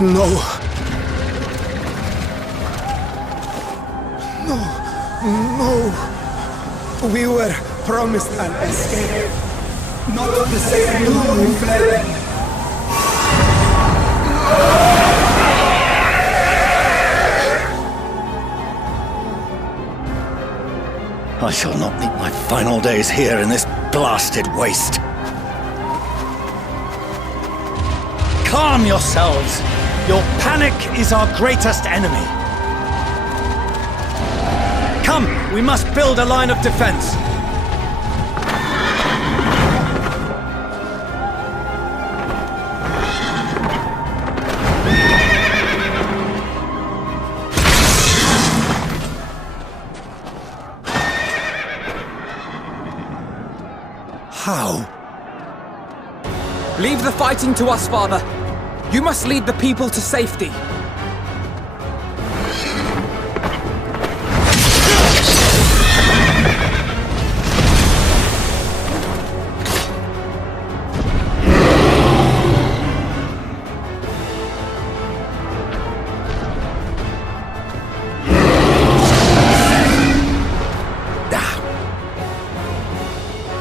No. No. No. We were promised an escape. Not the same route we fled. I shall not meet my final days here in this blasted waste. Calm yourselves! Your panic is our greatest enemy. Come, we must build a line of defense. How? Leave the fighting to us, Father. You must lead the people to safety.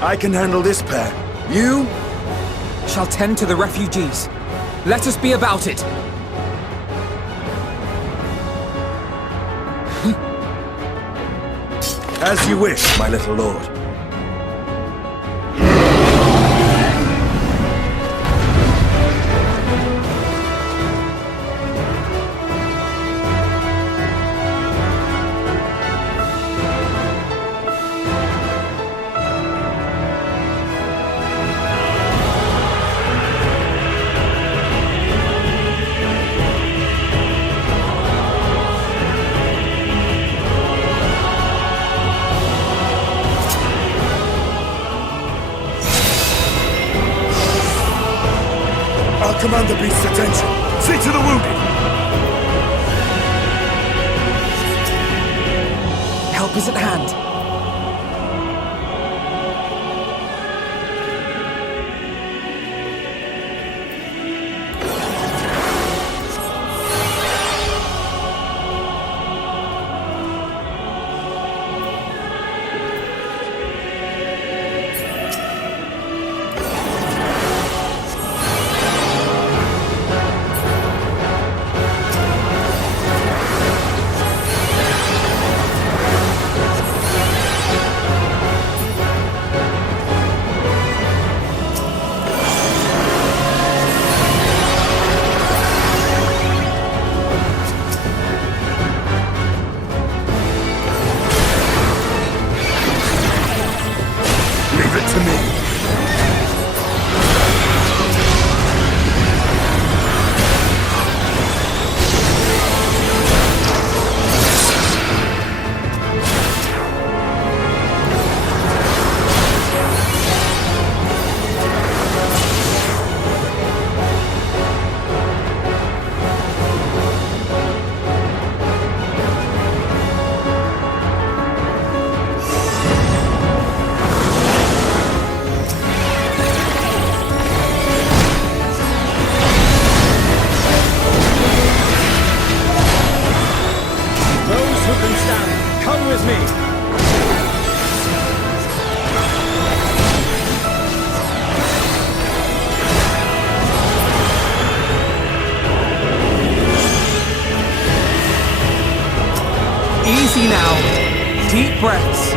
I can handle this pair. You? Shall tend to the refugees. Let us be about it. As you wish, my little lord. I'll command the beast's attention. See to the wounded! Help is at hand. Easy now. Deep breaths.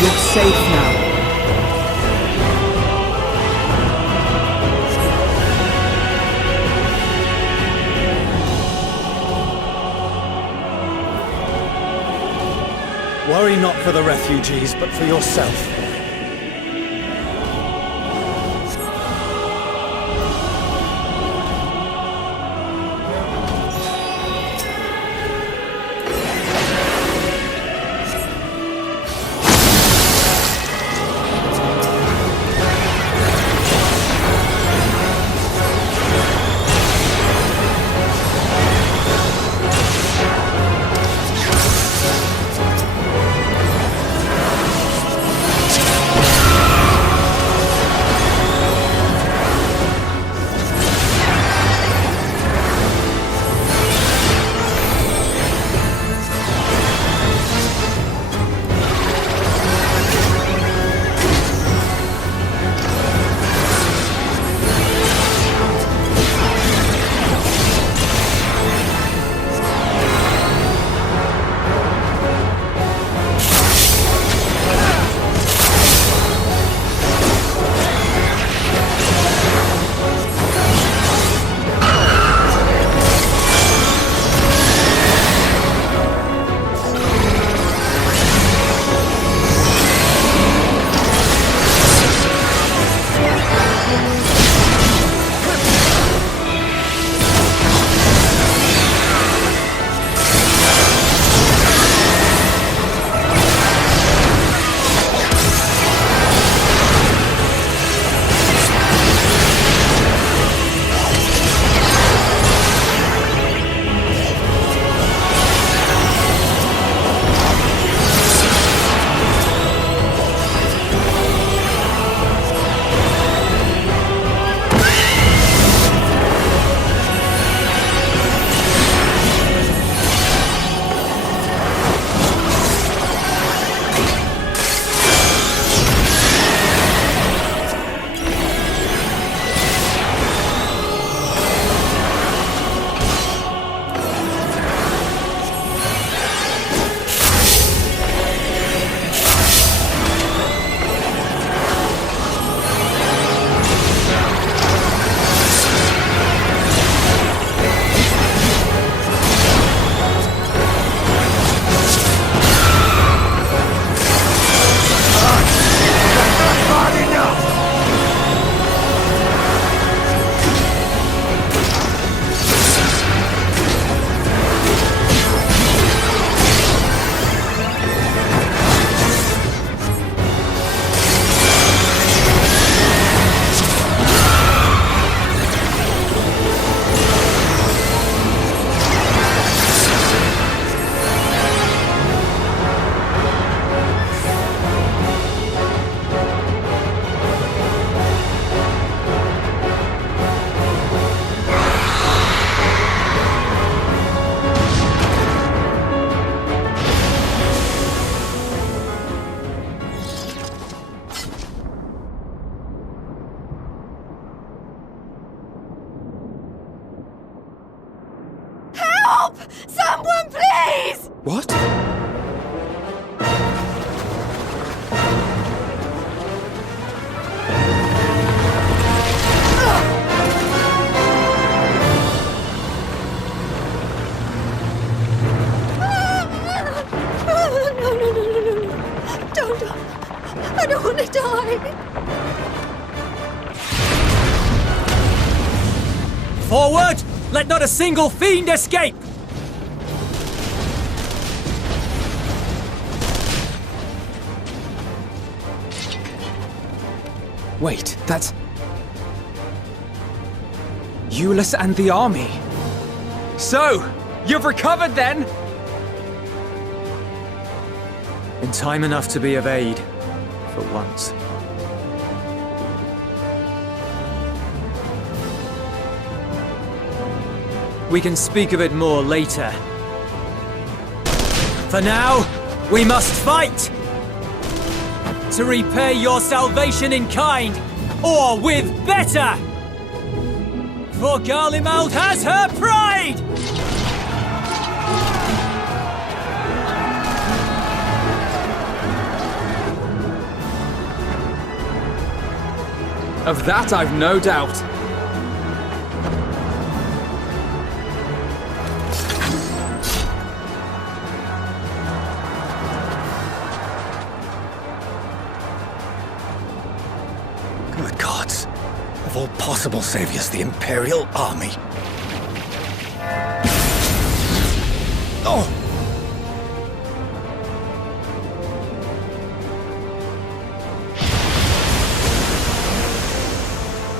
You're safe now. Worry not for the refugees, but for yourself. don't want to die. Forward! Let not a single fiend escape! Wait, that's... Euless and the army. So, you've recovered then? In time enough to be of aid, for once. We can speak of it more later. For now, we must fight! To repay your salvation in kind, or with better! For Garlemald has her pride! Of that I've no doubt. Good gods. Of all possible saviors, the Imperial Army. Oh!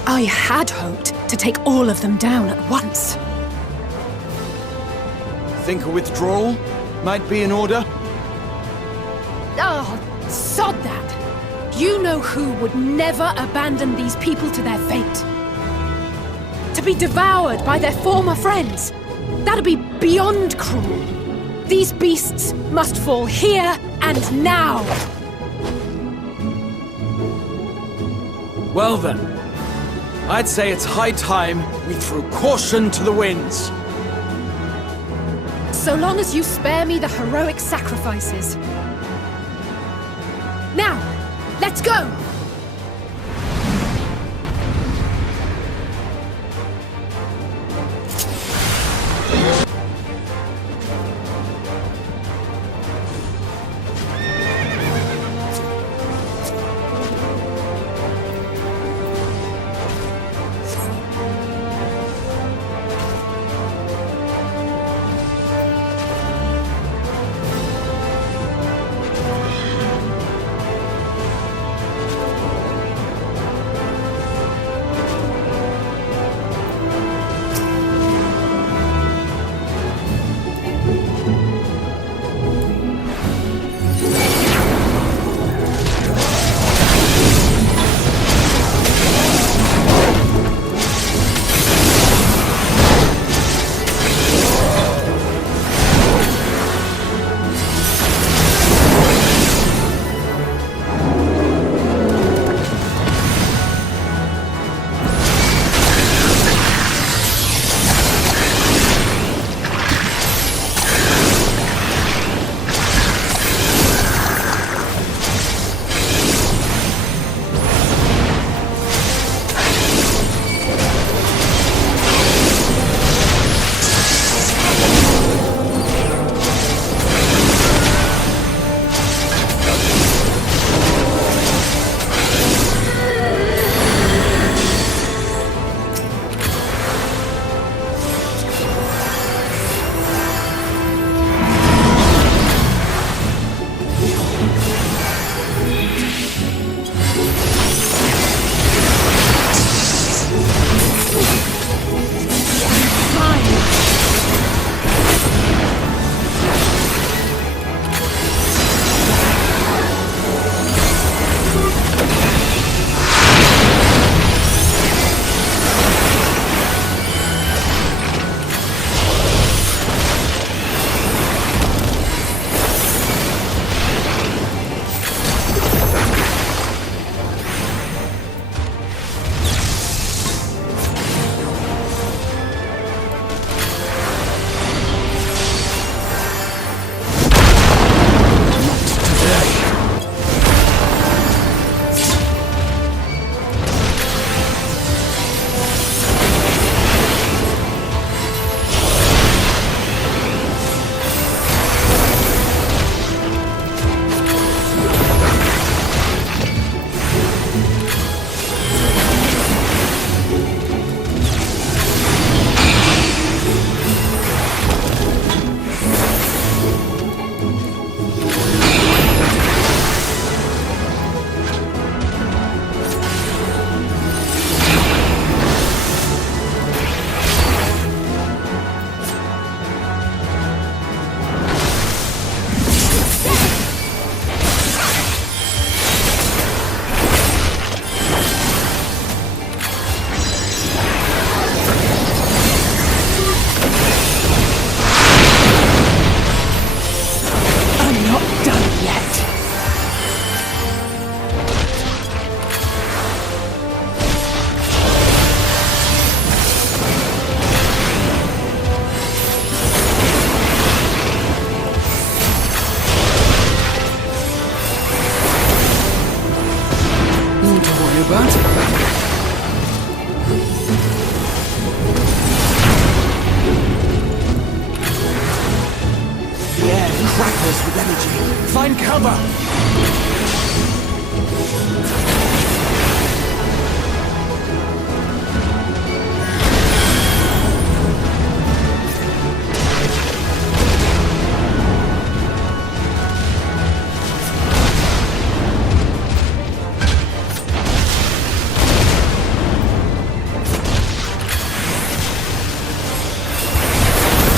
I had hoped to take all of them down at once. Think a withdrawal might be in order? Oh, sod that! You know who would never abandon these people to their fate. To be devoured by their former friends. That'd be beyond cruel. These beasts must fall here and now. Well then, I'd say it's high time we threw caution to the winds. So long as you spare me the heroic sacrifices. Now, let's go!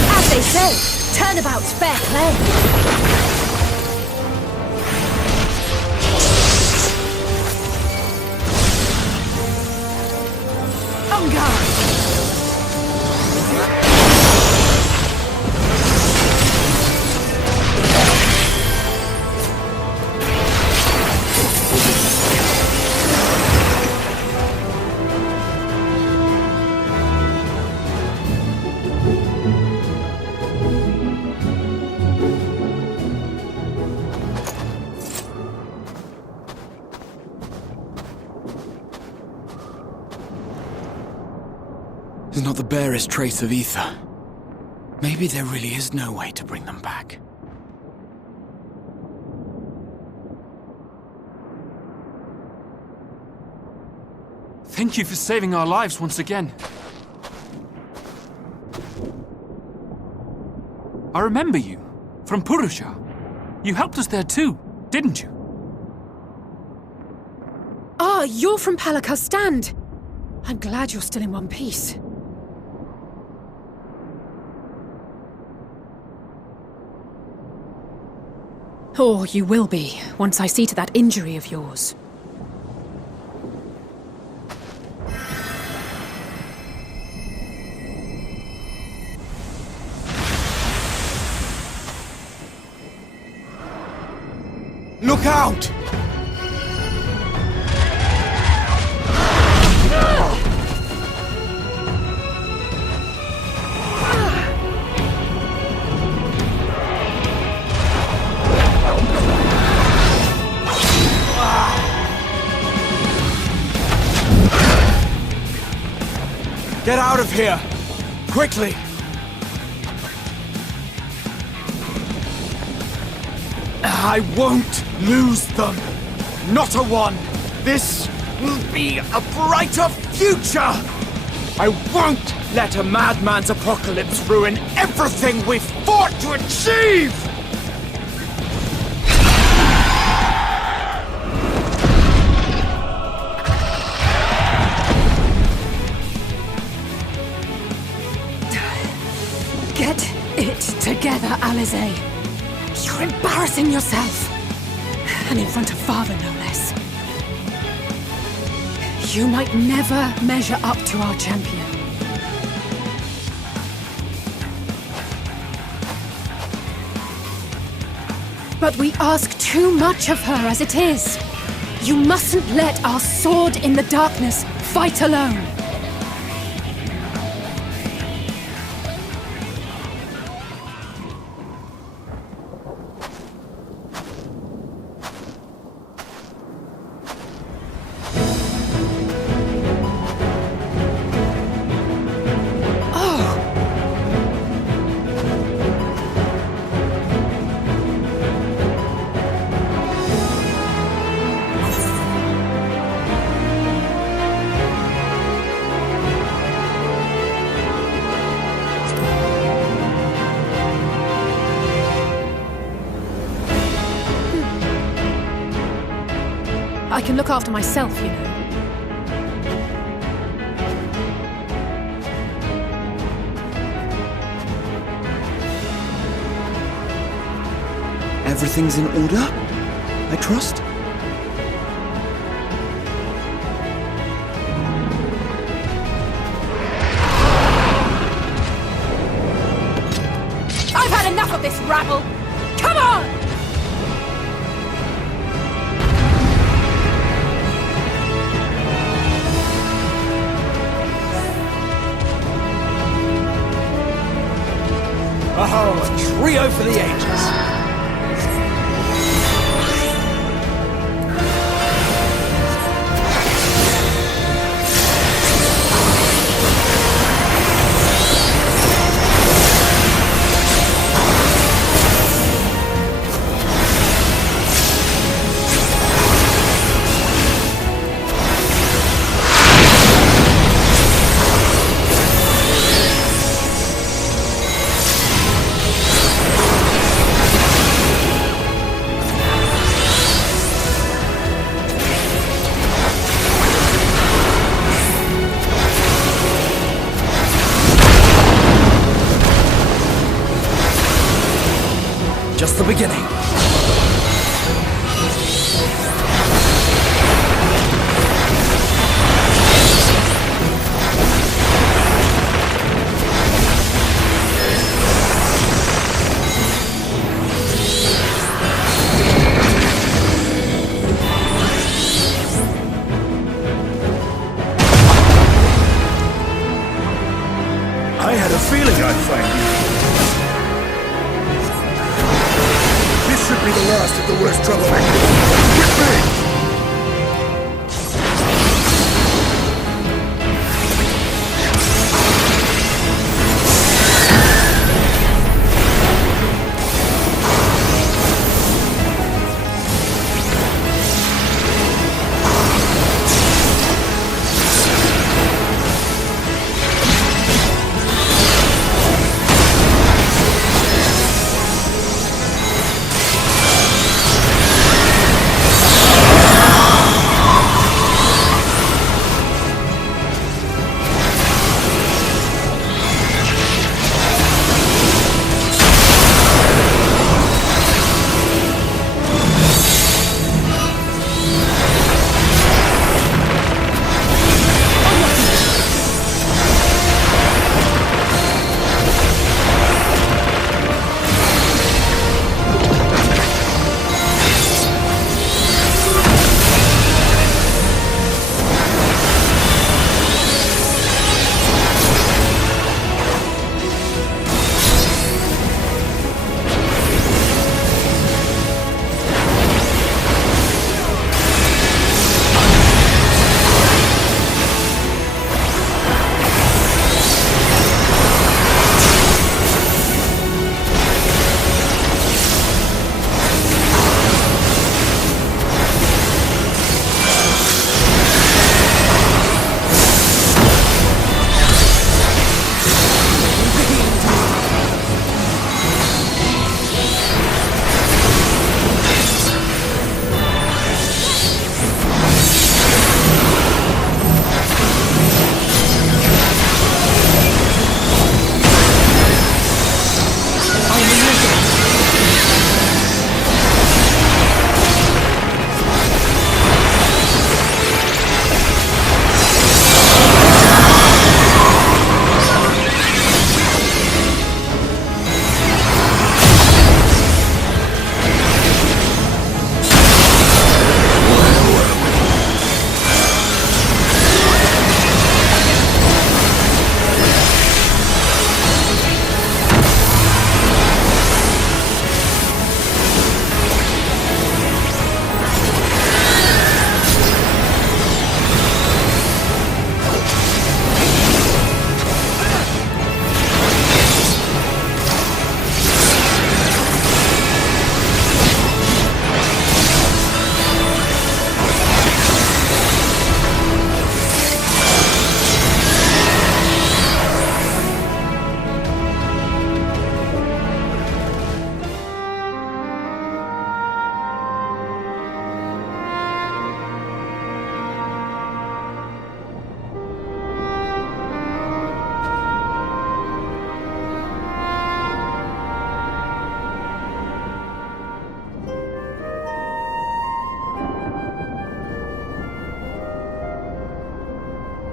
As they say, turnabout's fair play. On guard! There's not the barest trace of ether. Maybe there really is no way to bring them back. Thank you for saving our lives once again. I remember you, from Purusha. You helped us there too, didn't you? Ah, you're from Palaka's stand. I'm glad you're still in one piece. Or you will be, once I see to that injury of yours. Look out! Get out of here! Quickly! I won't lose them! Not a one! This will be a brighter future! I won't let a madman's apocalypse ruin everything we've fought to achieve! Get it together, Alize. You're embarrassing yourself. And in front of father, no less. You might never measure up to our champion. But we ask too much of her as it is. You mustn't let our sword in the darkness fight alone. I can look after myself, you know. Everything's in order, I trust? I've had enough of this rabble! Come on! Oh, a trio for the ages.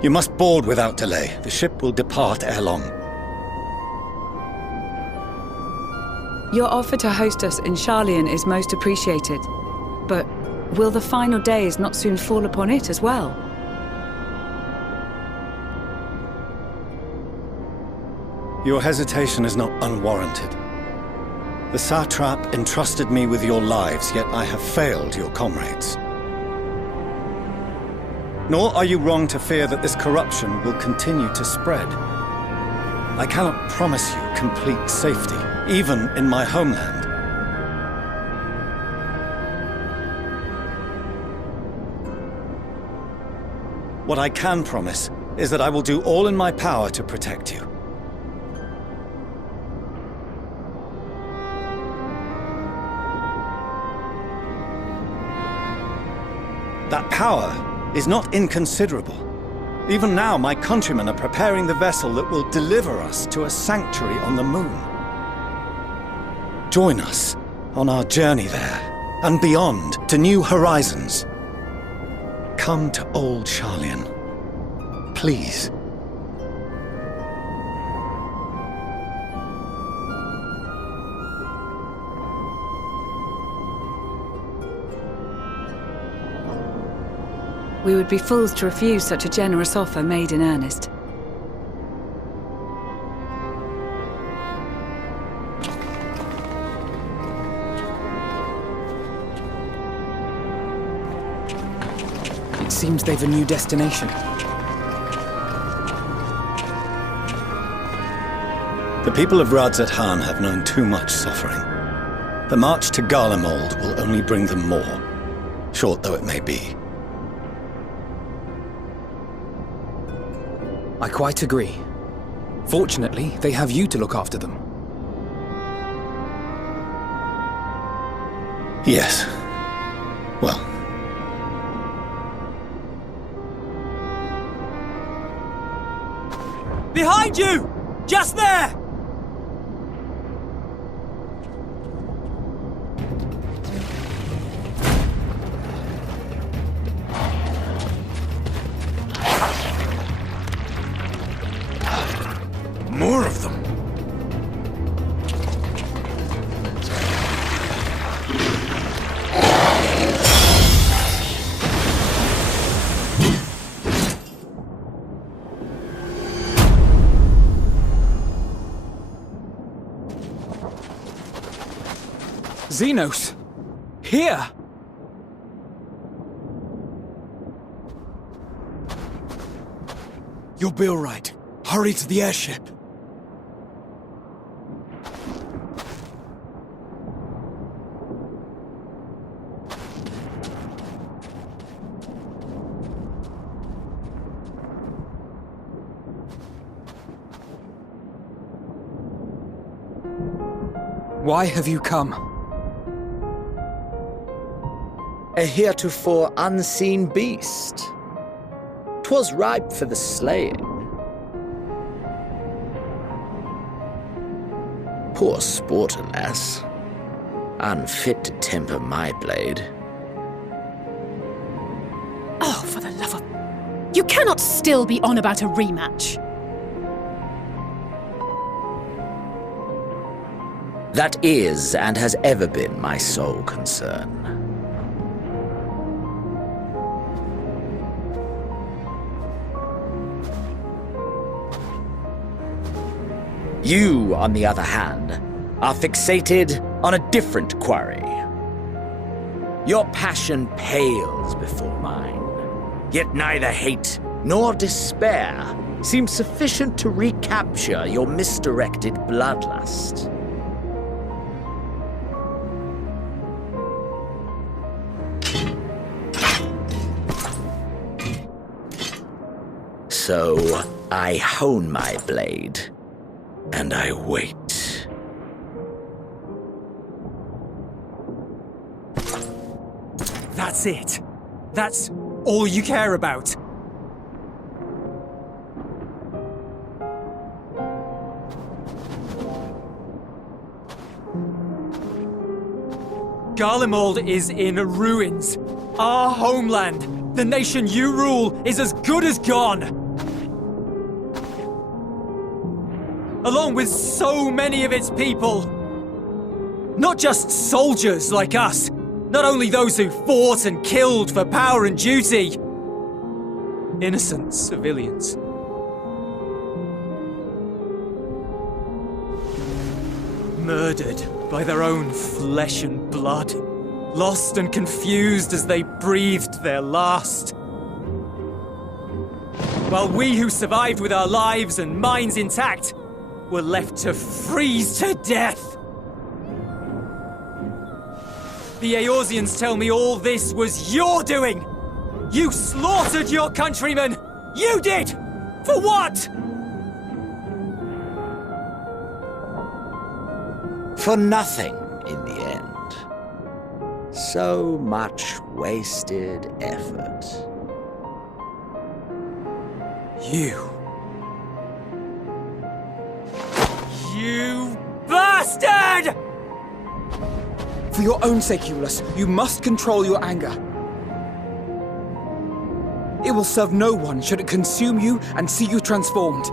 You must board without delay. The ship will depart ere long. Your offer to host us in Sharlayan is most appreciated. But will the final days not soon fall upon it as well? Your hesitation is not unwarranted. The satrap entrusted me with your lives, yet I have failed your comrades. Nor are you wrong to fear that this corruption will continue to spread. I cannot promise you complete safety, even in my homeland. What I can promise is that I will do all in my power to protect you. That power is not inconsiderable. Even now, my countrymen are preparing the vessel that will deliver us to a sanctuary on the moon. Join us on our journey there, and beyond, to new horizons. Come to old Sharlayan. Please. We would be fools to refuse such a generous offer made in earnest. It seems they've a new destination. The people of Radzat-Han have known too much suffering. The march to Garlemald will only bring them more, short though it may be. I quite agree. Fortunately, they have you to look after them. Yes. Well. Behind you! Just there! More of them. Xenos! Here! You'll be all right. Hurry to the airship. Why have you come? A heretofore unseen beast. 'Twas ripe for the slaying. Poor sport, alas. Unfit to temper my blade. Oh, for the love of... You cannot still be on about a rematch. That is, and has ever been, my sole concern. You, on the other hand, are fixated on a different quarry. Your passion pales before mine, yet neither hate nor despair seem sufficient to recapture your misdirected bloodlust. So, I hone my blade, and I wait. That's it. That's all you care about. Garlemald is in ruins. Our homeland, the nation you rule, is as good as gone. along with so many of its people. Not just soldiers like us, not only those who fought and killed for power and duty. Innocent civilians. Murdered by their own flesh and blood. Lost and confused as they breathed their last. While we who survived with our lives and minds intact were left to freeze to death. The Eorzeans tell me all this was your doing! You slaughtered your countrymen! You did! For what? For nothing, in the end. So much wasted effort. You bastard! For your own sake, Eulus, you must control your anger. It will serve no one should it consume you and see you transformed.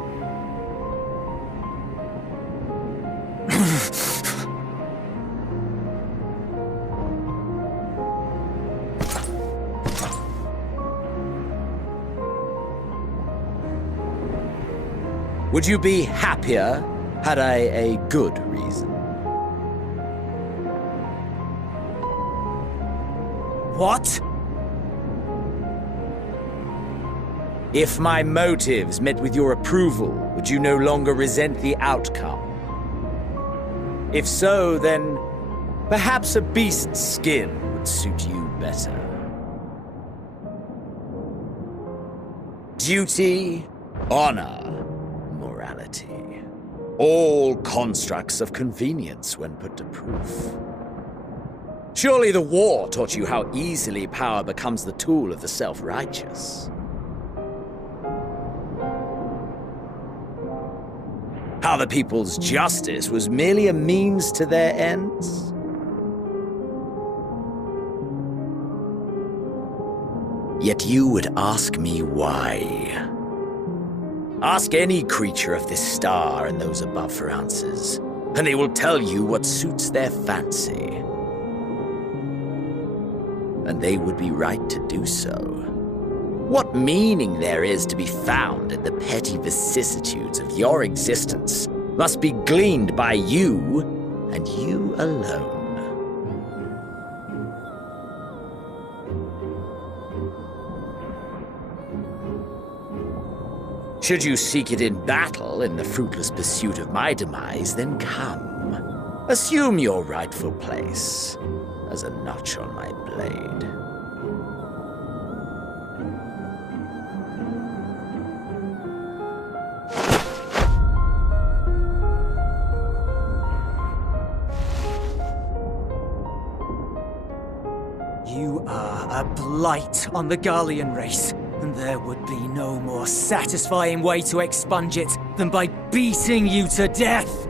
Would you be happier had I a good reason? What? If my motives met with your approval, would you no longer resent the outcome? If so, then perhaps a beast's skin would suit you better. Duty, honor, morality. All constructs of convenience when put to proof. Surely the war taught you how easily power becomes the tool of the self-righteous. How the people's justice was merely a means to their ends. Yet you would ask me why. Ask any creature of this star and those above for answers, and they will tell you what suits their fancy. And they would be right to do so. What meaning there is to be found in the petty vicissitudes of your existence must be gleaned by you, and you alone. Should you seek it in battle in the fruitless pursuit of my demise, then come. Assume your rightful place as a notch on my blade. You are a blight on the Garlean race, and there would be no more satisfying way to expunge it than by beating you to death.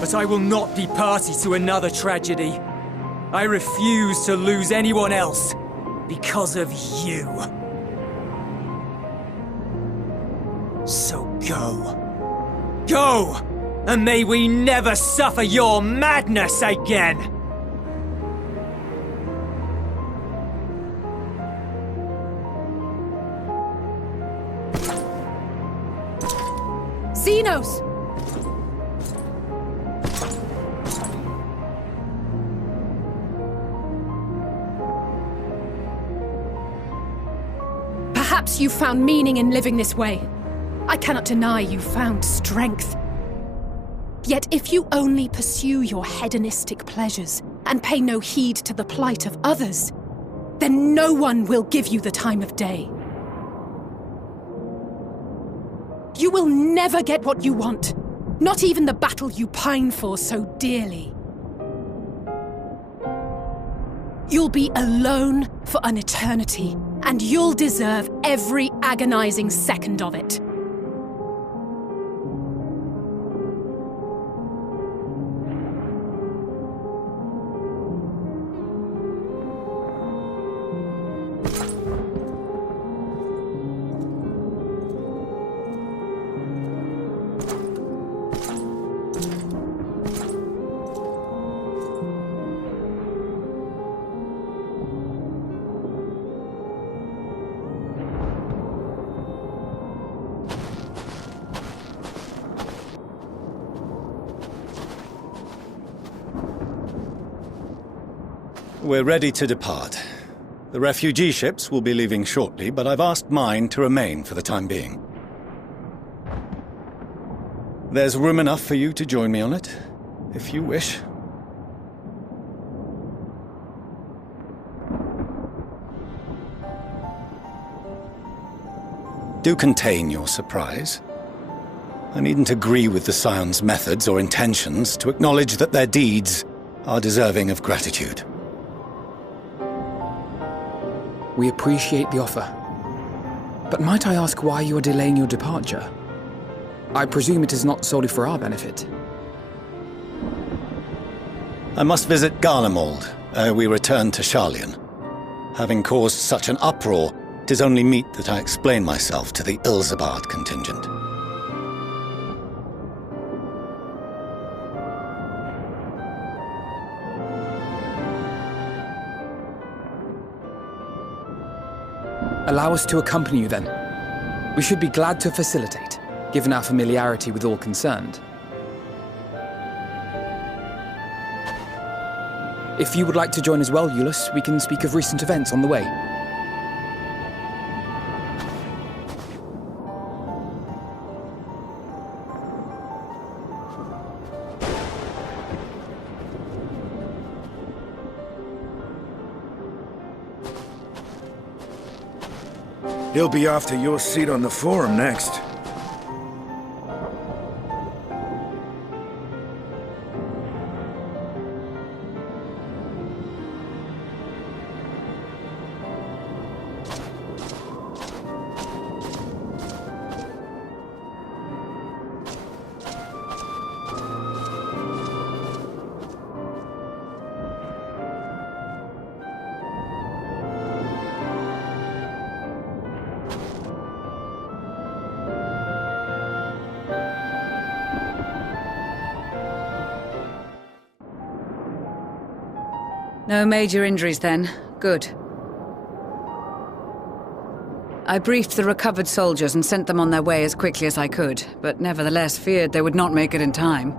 But I will not be party to another tragedy. I refuse to lose anyone else because of you. So go. Go! And may we never suffer your madness again! Xenos! Perhaps you found meaning in living this way. I cannot deny you found strength. Yet if you only pursue your hedonistic pleasures and pay no heed to the plight of others, then no one will give you the time of day. You will never get what you want, not even the battle you pine for so dearly. You'll be alone for an eternity, and you'll deserve every agonizing second of it. We're ready to depart. The refugee ships will be leaving shortly, but I've asked mine to remain for the time being. There's room enough for you to join me on it, if you wish. Do contain your surprise. I needn't agree with the Scion's methods or intentions to acknowledge that their deeds are deserving of gratitude. We appreciate the offer. But might I ask why you are delaying your departure? I presume it is not solely for our benefit. I must visit Garlemald ere we return to Sharlayan. Having caused such an uproar, 'tis only meet that I explain myself to the Ilzabard contingent. Allow us to accompany you then. We should be glad to facilitate, given our familiarity with all concerned. If you would like to join as well, Eulus, we can speak of recent events on the way. He'll be after your seat on the Forum next. No major injuries then. Good. I briefed the recovered soldiers and sent them on their way as quickly as I could, but nevertheless feared they would not make it in time.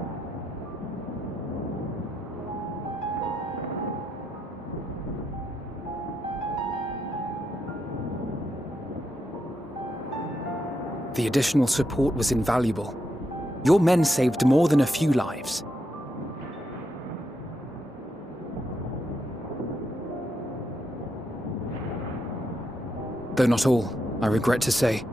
The additional support was invaluable. Your men saved more than a few lives. Though not all, I regret to say.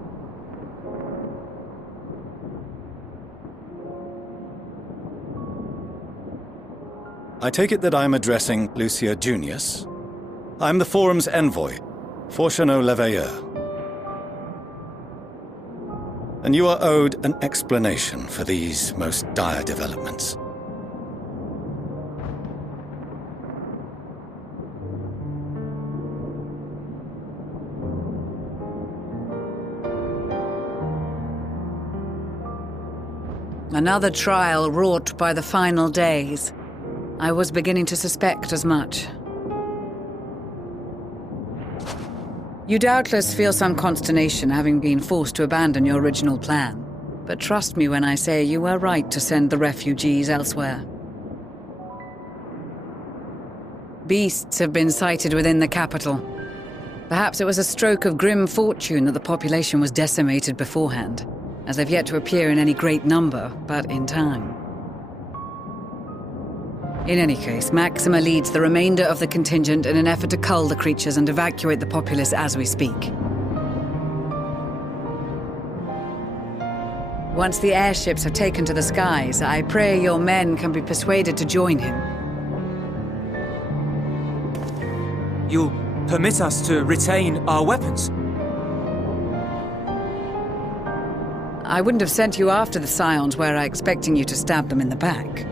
I take it that I'm addressing Lucia Junius. I'm the Forum's envoy, Forchano Leveilleur. And you are owed an explanation for these most dire developments. Another trial wrought by the final days. I was beginning to suspect as much. You doubtless feel some consternation having been forced to abandon your original plan. But trust me when I say you were right to send the refugees elsewhere. Beasts have been sighted within the capital. Perhaps it was a stroke of grim fortune that the population was decimated beforehand, as they've yet to appear in any great number, but in time. In any case, Maxima leads the remainder of the contingent in an effort to cull the creatures and evacuate the populace as we speak. Once the airships have taken to the skies, I pray your men can be persuaded to join him. You'll permit us to retain our weapons? I wouldn't have sent you after the Scions were I expecting you to stab them in the back.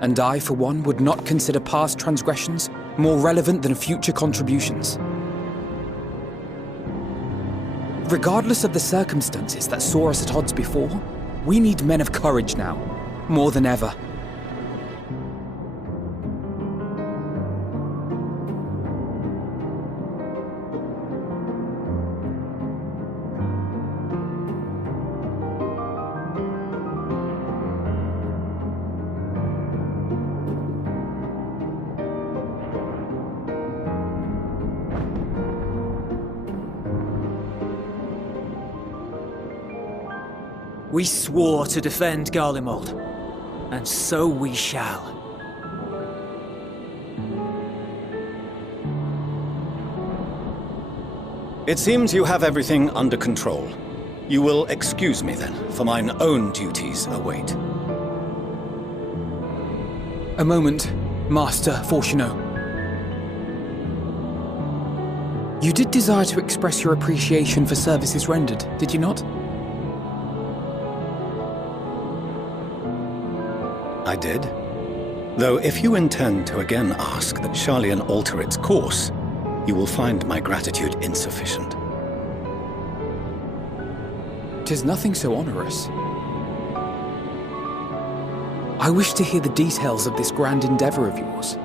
And I, for one, would not consider past transgressions more relevant than future contributions. Regardless of the circumstances that saw us at odds before, we need men of courage now, more than ever. We swore to defend Garlemald, and so we shall. It seems you have everything under control. You will excuse me then, for mine own duties await. A moment, Master Fortuno. You did desire to express your appreciation for services rendered, did you not? I did. Though if you intend to again ask that Sharlayan alter its course, you will find my gratitude insufficient. 'Tis nothing so onerous. I wish to hear the details of this grand endeavor of yours.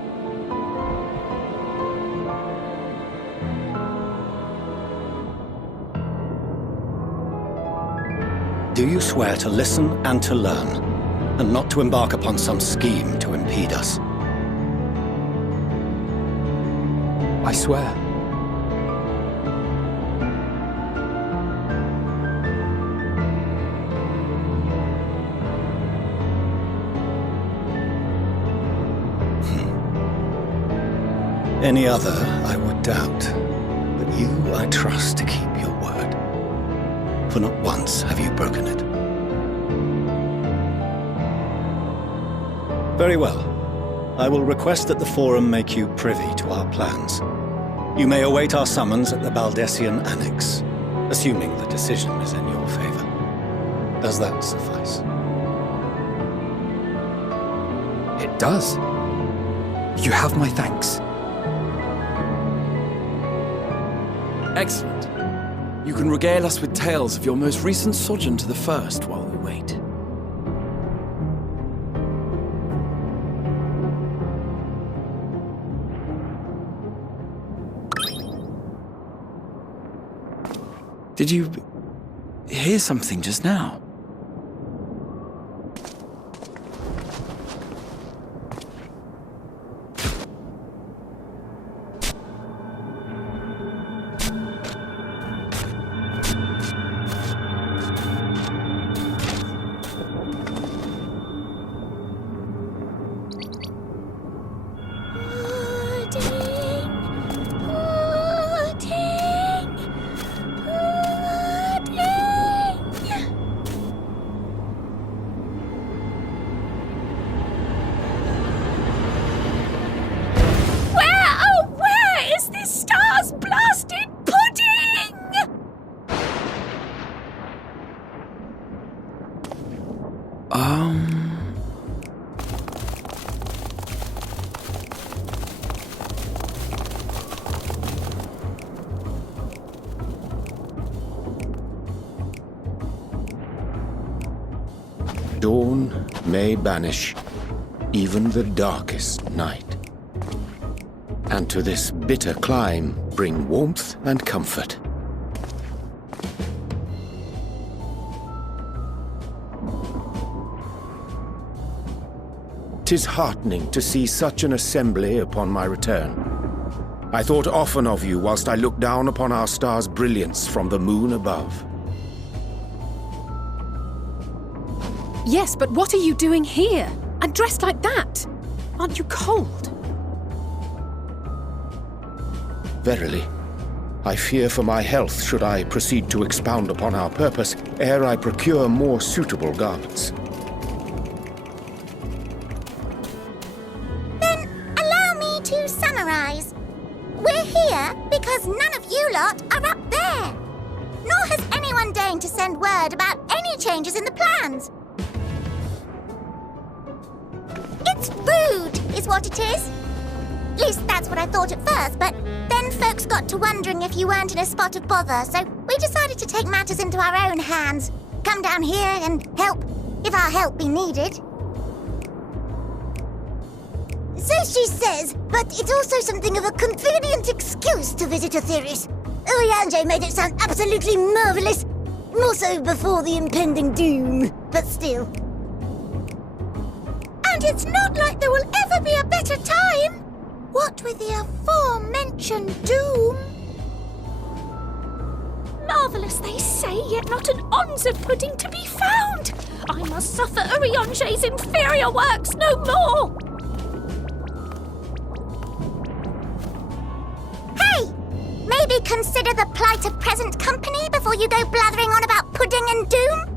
Do you swear to listen and to learn, and not to embark upon some scheme to impede us? I swear. Any other I would doubt, but you I trust to keep your word. For not once have you broken it. Very well. I will request that the Forum make you privy to our plans. You may await our summons at the Baldessian Annex, assuming the decision is in your favor. Does that suffice? It does. You have my thanks. Excellent. You can regale us with tales of your most recent sojourn to the First while we wait. Did you hear something just now? Dawn may banish even the darkest night, and to this bitter clime bring warmth and comfort. 'Tis heartening to see such an assembly upon my return. I thought often of you whilst I looked down upon our star's brilliance from the moon above. Yes, but what are you doing here? And dressed like that? Aren't you cold? Verily, I fear for my health should I proceed to expound upon our purpose ere I procure more suitable garments. Then allow me to summarize. We're here because none of you lot are up there. Nor has anyone deigned to send word about any changes in the plans. It's rude, is what it is. At least that's what I thought at first, but then folks got to wondering if you weren't in a spot of bother, so we decided to take matters into our own hands. Come down here and help, if our help be needed. So she says, but it's also something of a convenient excuse to visit Etheris. Oyanje made it sound absolutely marvelous. More so before the impending doom, but still. And it's not like there will ever be a better time. What with the aforementioned doom? marvellous, they say, yet not an ounce of pudding to be found. I must suffer Urianger's inferior works no more. Hey! Maybe consider the plight of present company before you go blathering on about pudding and doom?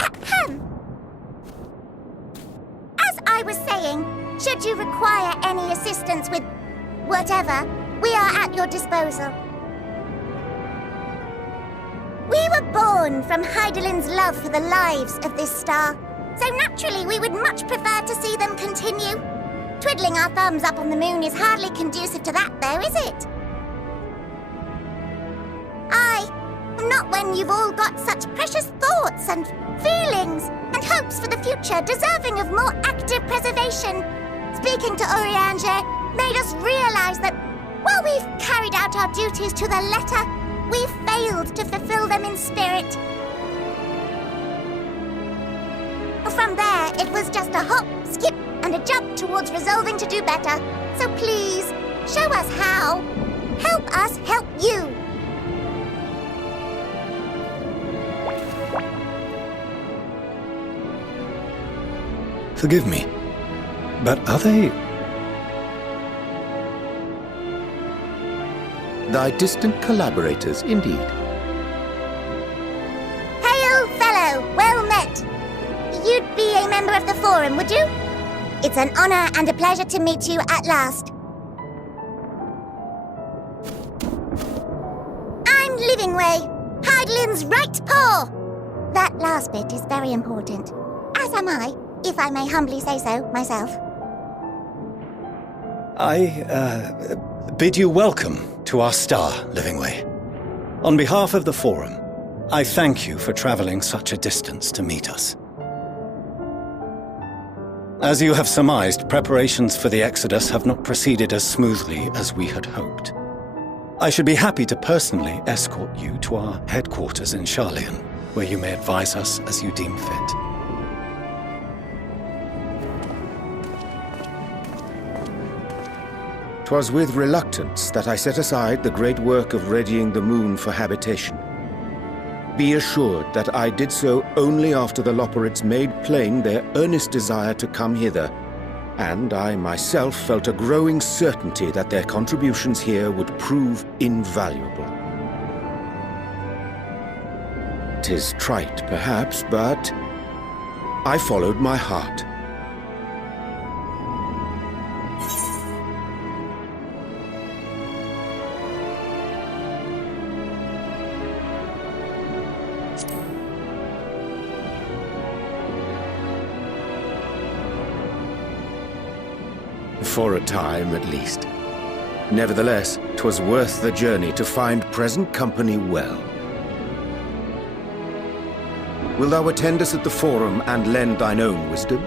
Ahem. As I was saying, should you require any assistance with whatever, we are at your disposal. We were born from Hydaelyn's love for the lives of this star, so naturally we would much prefer to see them continue. Twiddling our thumbs up on the moon is hardly conducive to that, though, is it? Not when you've all got such precious thoughts and feelings and hopes for the future deserving of more active preservation. Speaking to Urianger made us realize that while we've carried out our duties to the letter, we've failed to fulfill them in spirit. From there, it was just a hop, skip, and a jump towards resolving to do better. So please, show us how. Help us help you. Forgive me, but are they... Thy distant collaborators, indeed. Hail, fellow! Well met! You'd be a member of the Forum, would you? It's an honor and a pleasure to meet you at last. I'm Livingway, Hydaelyn's right paw! That last bit is very important, as am I, if I may humbly say so myself. I bid you welcome to our star, Livingway. On behalf of the Forum, I thank you for traveling such a distance to meet us. As you have surmised, preparations for the Exodus have not proceeded as smoothly as we had hoped. I should be happy to personally escort you to our headquarters in Sharlayan, where you may advise us as you deem fit. 'Twas with reluctance that I set aside the great work of readying the moon for habitation. Be assured that I did so only after the Loperids made plain their earnest desire to come hither, and I myself felt a growing certainty that their contributions here would prove invaluable. 'Tis trite, perhaps, but I followed my heart. For a time, at least. Nevertheless, 'twas worth the journey to find present company well. Wilt thou attend us at the Forum and lend thine own wisdom?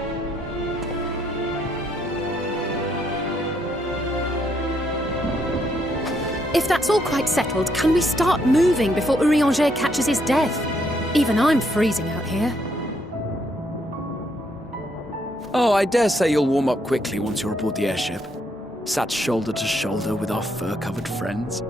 If that's all quite settled, can we start moving before Urianger catches his death? Even I'm freezing out here. Oh, I dare say you'll warm up quickly once you're aboard the airship. Sat shoulder to shoulder with our fur-covered friends.